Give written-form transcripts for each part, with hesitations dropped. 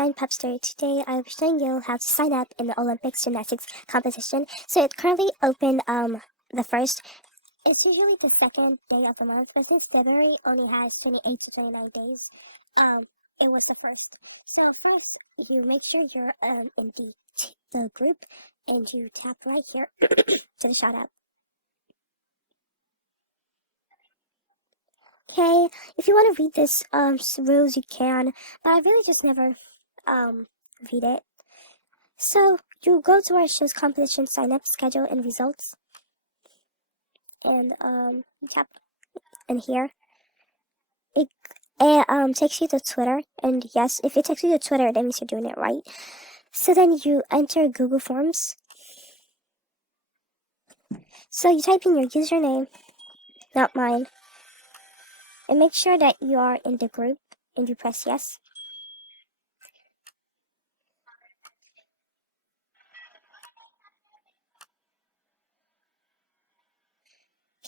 Design Pupster. Today I'll be showing you how to sign up in the Olympics gymnastics competition. So it currently opened the first. It's usually the second day of the month, but since February only has 28 to 29 days, it was the first. So first you make sure you're in the group and you tap right here to the shout out. Okay, if you want to read this rules you can, but I really just never read it. So you go to where it shows competition sign up, schedule, and results, and you tap in here. It takes you to Twitter, and yes, if it takes you to Twitter, that means you're doing it right. So then you enter Google Forms. So you type in your username, not mine, and make sure that you are in the group, and you press yes.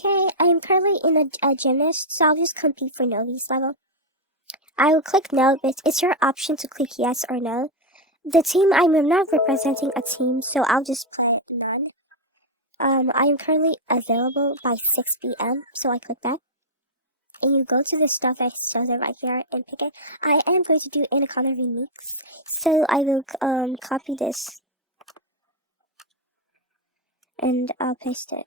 Okay, I am currently in a gymnast, so I'll just compete for novice level. I will click no, but it's your option to click yes or no. The team, I'm not representing a team, so I'll just play none. I am currently available by 6 p.m., so I click that. And you go to the stuff that shows it right here and pick it. I am going to do Anaconda Remix, so I will copy this. And I'll paste it.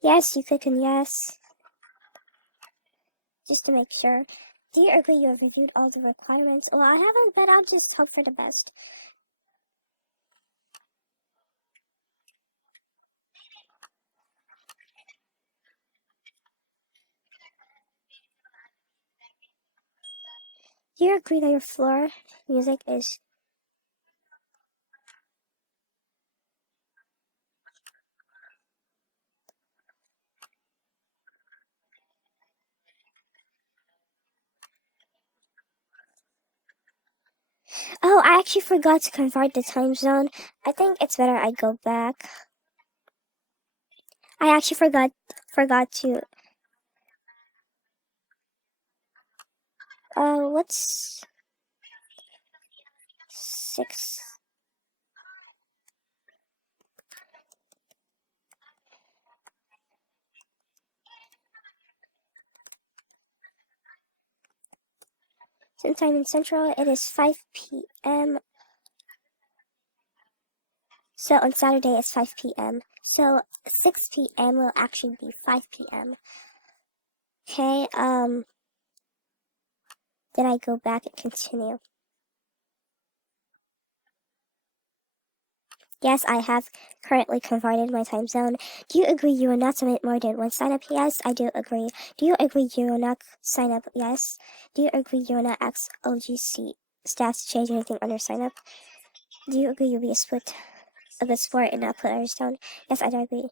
Yes, you click on yes. Just to make sure. Do you agree you have reviewed all the requirements? Well, I haven't, but I'll just hope for the best. Do you agree that your floor music is... Oh, I actually forgot to convert the time zone. I think it's better I go back. I actually forgot to... what's... 6... Since I'm in Central, it is 5 p.m. So on Saturday, it's 5 p.m. So 6 p.m. will actually be 5 p.m. Okay, then I go back and continue. Yes, I have currently converted my time zone. Do you agree you will not submit more than one sign up? Yes, I do agree. Do you agree you will not sign up? Yes. Do you agree you will not ask OGC staff to change anything on your sign up? Do you agree you'll be a split of the sport and not put others down? Yes, I do agree.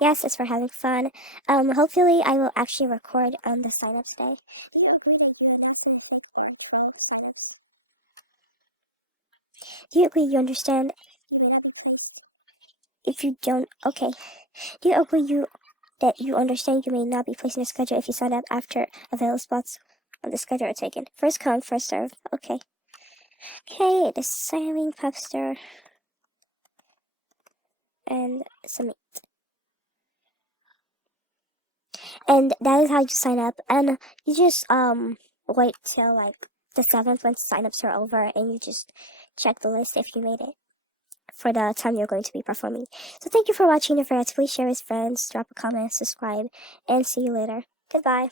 Yes, it's for having fun. Hopefully I will actually record the sign ups today. Do you agree that you will not send fake or troll sign ups? Do you agree you understand you may not be placed? If you don't, okay. Do you agree that you understand you may not be placed in the schedule if you sign up after available spots on the schedule are taken? First come, first serve. Okay. Okay, the signing Pupster. And submit. And that is how you sign up. And you just wait till like the 7th when signups are over, and you just check the list if you made it for the time you're going to be performing. So thank you for watching. Don't forget to please share with friends, drop a comment, subscribe, and see you later. Goodbye.